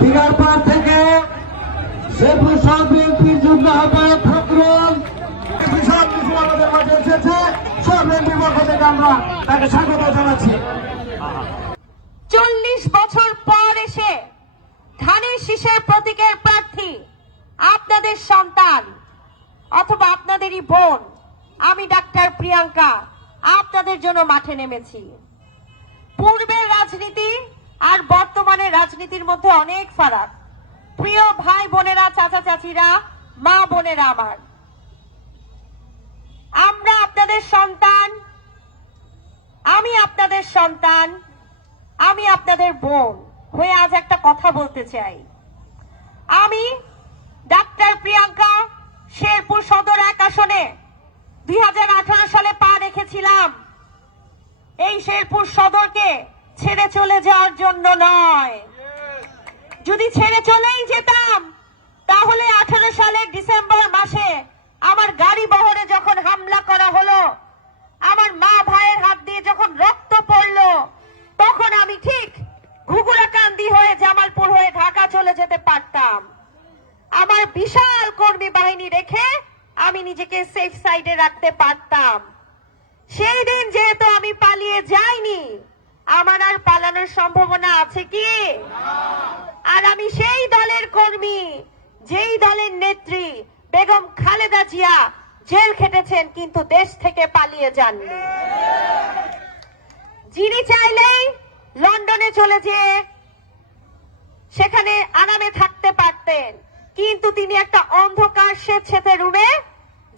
দিনারপাড় থেকে শেরপুর শহর বিএনপির যুগ্ম আহ্বায়ক ফখরুল আমাদের মাঝে এসেছে। সব বিএনপির পক্ষ থেকে আমরা তাকে স্বাগত জানাচ্ছি। 40 বছর পর এসে ধানের শীষের প্রতীকের প্রার্থী আপনাদের সন্তান অথবা আপনাদেরই বোন আমি ডাক্তার প্রিয়াঙ্কা আপনাদের জন্য মাঠে নেমেছি। পূর্বের রাজনীতি আর বর্তমানের রাজনীতির মধ্যে অনেক ফারাক। প্রিয় ভাই বোনেরা, চাচা চাচিরা, মা বোনেরা আমার, আমরা আপনাদের সন্তান, আমি আপনাদের সন্তান, আমি আপনাদের বোন হয়ে আজ একটা কথা বলতে চাই। আমি ডাক্তার প্রিয়াঙ্কা শেরপুর সদর 1 আসনে 2018 সালে পা রেখেছিলাম। এই শেরপুর সদরকে ছেড়ে চলে যাওয়ার জন্য নয়। যদি ছেড়ে চলেই যেতাম তাহলে 18 সালের ডিসেম্বর মাসে আমার গাড়ি বহরে যখন হামলা করা হলো, আমার মা ভাইয়ের হাত দিয়ে যখন রক্ত পড়লো, তখন আমি ঠিক ঘুঘুরাকান্দি হয়ে জামালপুর হয়ে ঢাকা চলে যেতে পারতাম। আমার বিশাল কর্মী বাহিনী রেখে আমি নিজেকে সেফ সাইডে রাখতে পারতাম। সেই দিন যেহেতু আমি পালিয়ে যাইনি, আমার আর পালানোর সম্ভাবনা আছে কি? আর আমি সেই দলের কর্মী, যেই দলের নেত্রী বেগম খালেদা জিয়া জেল খেটেছেন কিন্তু দেশ থেকে পালিয়ে যাননি। যিনি চাইলেই লন্ডনে চলে যেয়ে সেখানে আরামে থাকতে পারতেন, কিন্তু তিনি একটা অন্ধকার স্বেচ্ছেতে রুমে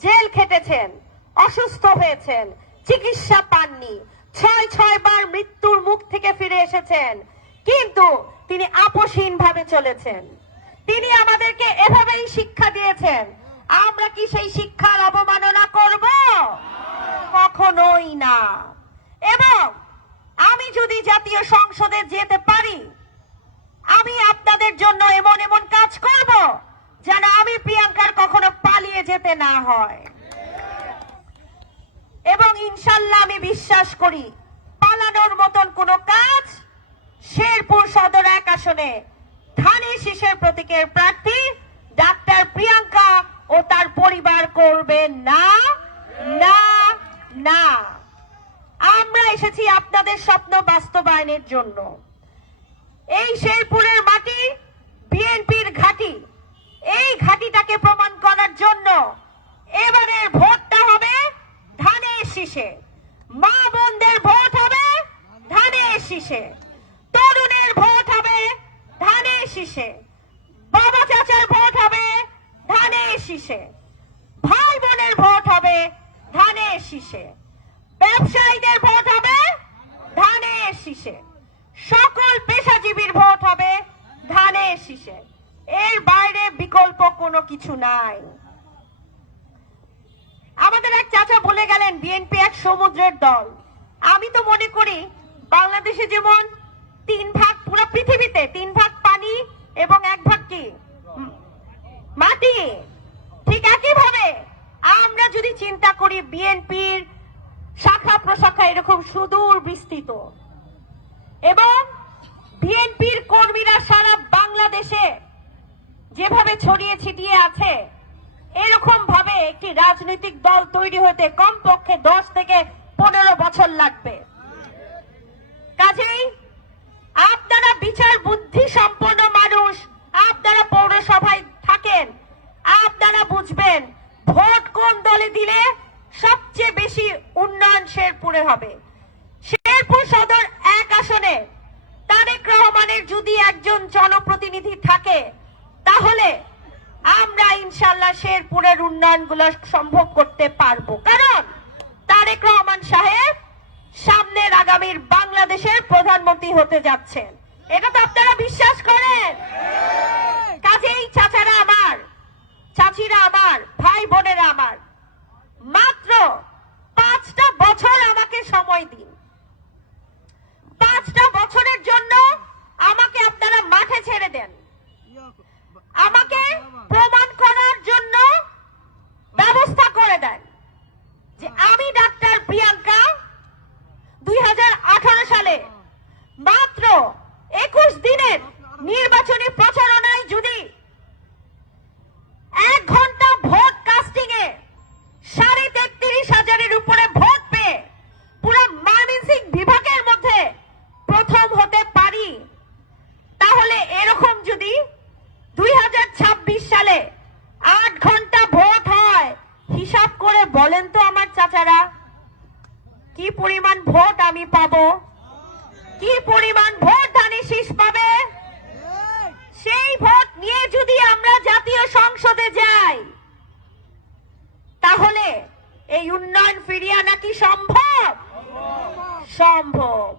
জেল খেটেছেন, অসুস্থ হয়েছেন, চিকিৎসা পাননি, 6 বার মৃত্যুর মুখ থেকে ফিরে এসেছেন, কিন্তু তিনি আপোষহীন ভাবে চলেছেন। তিনি আমাদেরকে এভাবেই শিক্ষা দিয়েছেন। আমরা কি সেই শিক্ষার অবমাননা করব? কখনোই না। এবং আমি যদি জাতীয় সংসদে যেতে পারি, আমি আপনাদের জন্য এমন এমন কাজ করব যেন আমি প্রিয়াঙ্কার কখনো পালিয়ে যেতে না হয়। এবং ইনশাল্লাহ আমি বিশ্বাস করি পালানোর মতন কোন কাজ শেরপুর সদর 1 আসনে ধানের শীষের প্রতীকের প্রার্থী ডাক্তার প্রিয়াঙ্কা ও তার পরিবার করবে না, না, না। আমরা এসেছি আপনাদের স্বপ্ন বাস্তবায়নের জন্য। এই শেরপুরের মাটি বিএনপির ঘাঁটি। এই ঘাঁটিটাকে প্রমাণ করার জন্য এবারের ভোটটা হবে ধানের শীষে। মা বোনদের ভোট হবে ধানের শীষে, তরুণের ভোট হবে ধানের শীষে, বাবা চাচার ভোট হবে ধানের শীষে, ভাই বোনের ভোট হবে ধানের শীষে, ব্যবসায়ীদের ভোট হবে ধানের শীষে, সকল পেশাজীবীর ভোট হবে ধানের শীষে। এর বাইরে বিকল্প কোনো কিছু নাই। আমাদের এক চাচা বলে গেলেন বিএনপি এক সমুদ্রের দল। আমি তো মনে করি বাংলাদেশে যেমন 3 ভাগ, পুরো পৃথিবীতে 3 ভাগ পানি এবং 1 ভাগ কি মাটি, ঠিক একইভাবে আমরা যদি চিন্তা করি বিএনপির শাখা প্রশাখা এরকম সুদূর বিস্তৃত, এবং বিএনপির কর্মীরা সারা বাংলাদেশে যেভাবে ছড়িয়ে ছিটিয়ে আছে, এরকম ভাবে একটি রাজনৈতিক দল তৈরি হতে কমপক্ষে 10 থেকে 15 বছর লাগবে। কাজেই আপনারা বিচার বুদ্ধি সম্পন্ন মানুষ, আপনারা পৌরসভায় থাকেন, আপনারা বুঝবেন ভোট কোন দলে দিলে সবচেয়ে বেশি উন্নয়ন শেরপুরে হবে। শেরপুর সদর 1 আসনে তারেক রহমানের যদি একজন জনপ্রতিনিধি থাকে, তাহলে আমরা ইনশাল্লাহ শেরপুরের উন্নয়নগুলো সম্ভব করতে পারবো। কারণ তারেক রহমান সাহেব সামনের আগামীর বাংলাদেশের প্রধানমন্ত্রী হতে যাচ্ছেন, এটা তো আপনারা বিশ্বাস করেন। কাজেই চাচারা আমার, চাচিরা আমার, ভাই বোনেরা আমার, মাত্র 5টা বছর আমাকে সময় দিন। 5টা বছরের জন্য আমাকে আপনারা মাঠে ছেড়ে দেন, আমাকে প্রমাণ করার জন্য ব্যবস্থা করে দেন যে আমি ডাক্তার প্রিয়াঙ্কা 2018 সালে মাত্র 21 দিনের নির্বাচনী প্রচার পরিমাণ ভোট আমি পাবো, কি পরিমাণ ভোট ধানের শীষ পাবে, সেই ভোট নিয়ে যদি আমরা জাতীয় সংসদে যাই, তাহলে এই উন্নয়ন ফিরিয়ে আনা কি সম্ভব? সম্ভব।